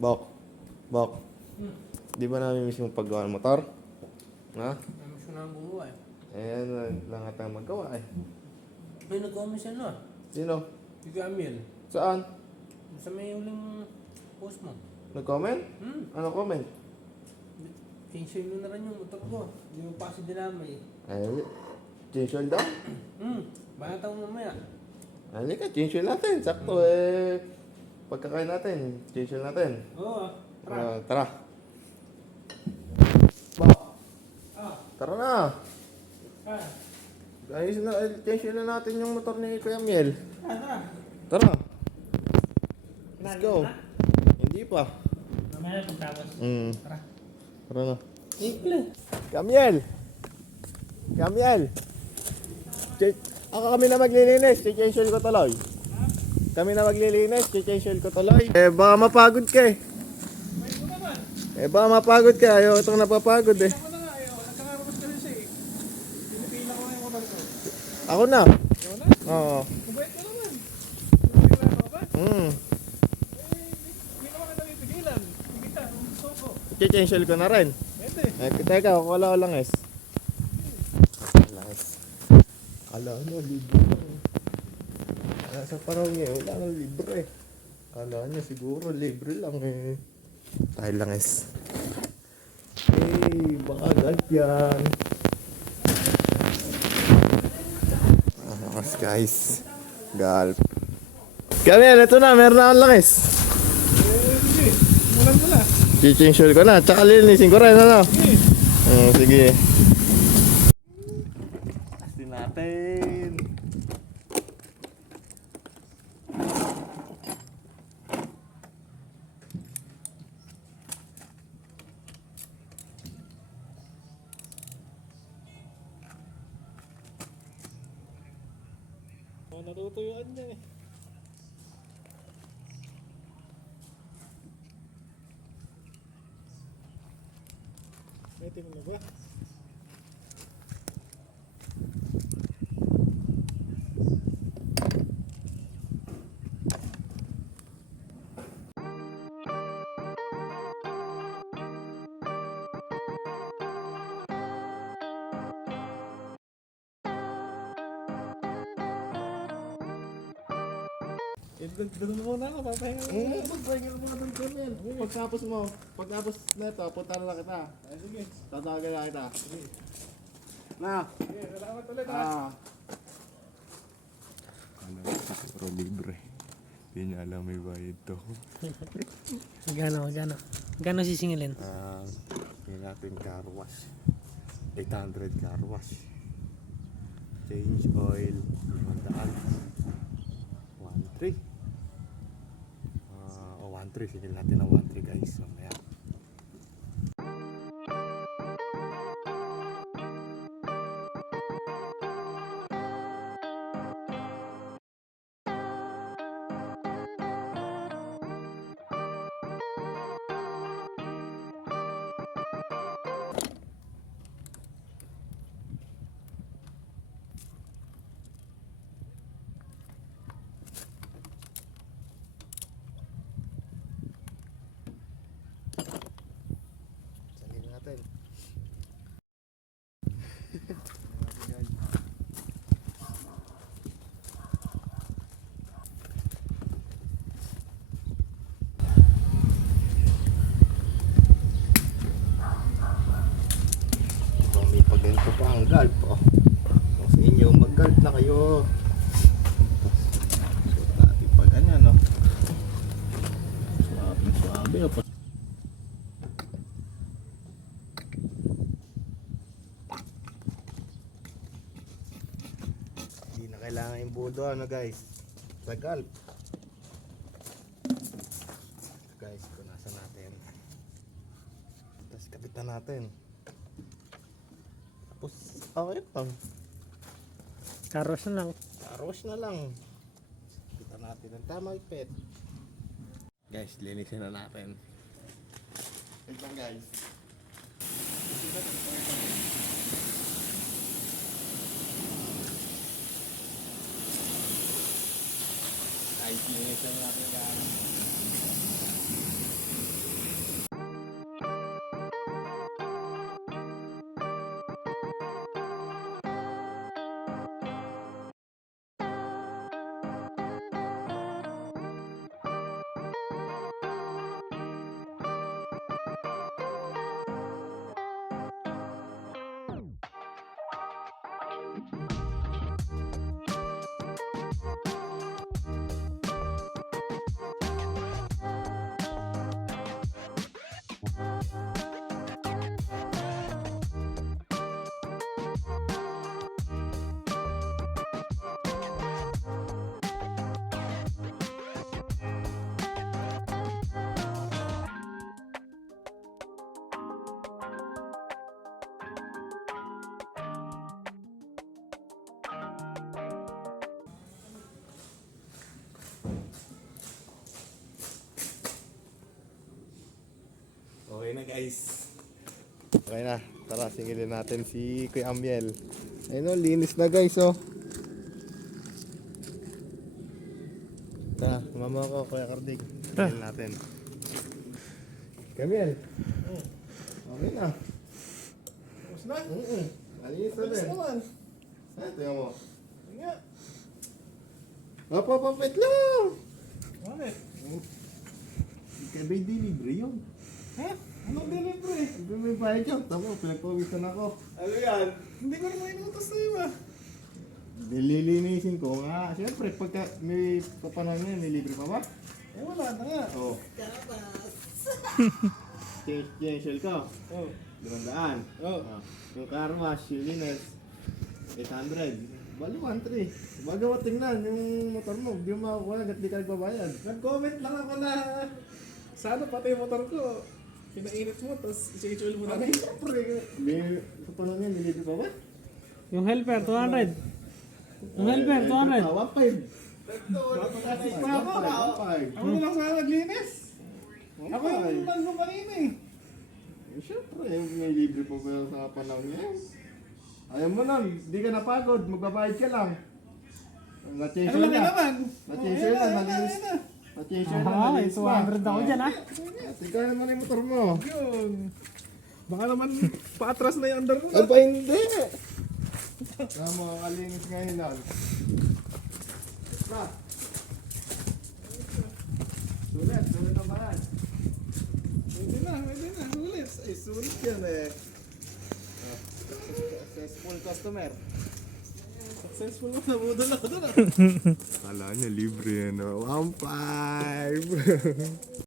Bok. Bok. Hmm. Di ba namin mismo paggawa ng motor? Ha? Namis ko na ang gumawa eh. Lang at ang magawa eh. May nag-comment siya no? Sino? Si Camille. Saan? Sa may huling post mo. Nag-comment? Hmm. Ano comment? Cancel mo na rin yung motor ko. Hindi mo pa kasi dinamay. Ay, change daw? Banataw mo mamaya. Halika, change natin. Sakto pagkakain natin, change natin. Oo tara. Tara. Bok. Tara na. Ayos na, change na natin yung motor ni Kuya Miel. Tara. Tara. Let's go. Hindi pa. Mamaya pagtapos. Tara. Tara na. Simple. Kamiel! Kamiel! Ako kami na maglilinis, chichensel ko tuloy. Kami na maglilinis, chichensel ko tuloy. Baka mapagod ka eh. Baka mapagod ka, ayaw itong napapagod eh. Ako na. Oo. Mabait ka naman. Hindi naman kita pipigilan. Hindi kita, gusto ko. Chichensel ko na rin. Teka, wala ko lang es. Kala nyo, libre lang. Nasa parang eh, wala nang libre. Kala nyo siguro libre lang eh. Tayo lang es. Baka agad yan. Guys. Galp. Kamiel, ito na, meron na akong langis. Sige, mulan mo na. Chichensel ko na, tsaka lilinisin ko rin, ano? Sige. Testin natin. Natutuyuan niya eh. Meeting mo ba? Doon muna ako, papahinga muna. Magpahinga muna doon ko yan. Pagtapos na ito, punta na kita. Sige. Tatawagan na kita. Na. Sige, salamat ulit ha. Ano, siguro libre. Hindi niya alam may bayad to. Gano sisingilin? Hindi natin car wash. 800 car wash. Change oil. 100. 1.3. 1.3. Sigil natin ang 1.3 guys. Mamaya. Natin. May pagganto pa ang gulp kung sa inyo mag-gulp na kayo. So natin pag ganyan no. Swabe o kailangan yung budo ano guys sa gulp. Guys, punasan natin, tapos kapitan natin, tapos okay lang, Carwash na lang. carwash na lang, kapitan natin ng tamang ipit. Guys, linisin na natin. Wait lang guys. Guys, linisin natin guys. Okay na guys. Okay na, tara singilin natin si Kuya Amiel. Ayun o, linis na guys oh. Tara, mama ko Kuya Kardig. Singilin natin. Kuya Amiel. Okay na. Tapos na? Alinis na Tapos din. naman. Tingnan mo. Nga. Hop, wait lang. Bakit? Kaya ba hindi libre yun? Ha? Anong delivery? Hindi may bayad yun. Tama, pinagpawisan ako. Ano yan? Hindi ko naman inutos na yun ah. Nililinisin ko nga. Siyempre, pagka may papanahon yan, may libre pa ba? Eh wala na nga. Oo. Change ka. Oh. 200. Oh. Yung car wash, yung linis, 800. Bali 1,300. Bago tingnan yung motor mo, di mo makakuha hanggat di ka nagbabayad. Nag-comment lang ako na sana pati yung motor ko. Pinainit mo, tapos i-change mo na rin. Siyempre, may papanahon yan, may libre pa ba? Yung helper, 200. Yung helper, 200. 1,500. Pa ako. Ako na lang sana naglinis. Ako yung nandun kanina eh. Siyempre, may libre pa ba sa panahon yan? Ayaw mo nun, di ka napagod, magbabayad ka lang. Na-change Ano oil lang na. naman? Na-change oil na, malinis. Na-change oil na, Ah, malinis pa. 200 ako dyan ah. Tingnan naman yung motor mo. Yun. Baka naman paatras na yung under mo. Aba hindi! Tama, kalinis ngayon lang. Pa! Sulit ang bahan. Pwede na. Sulit. Ay, sulit yan eh. Successful customer. Successful mo. Nabudol ako doon ah. Kala niya libre yan, 1,500.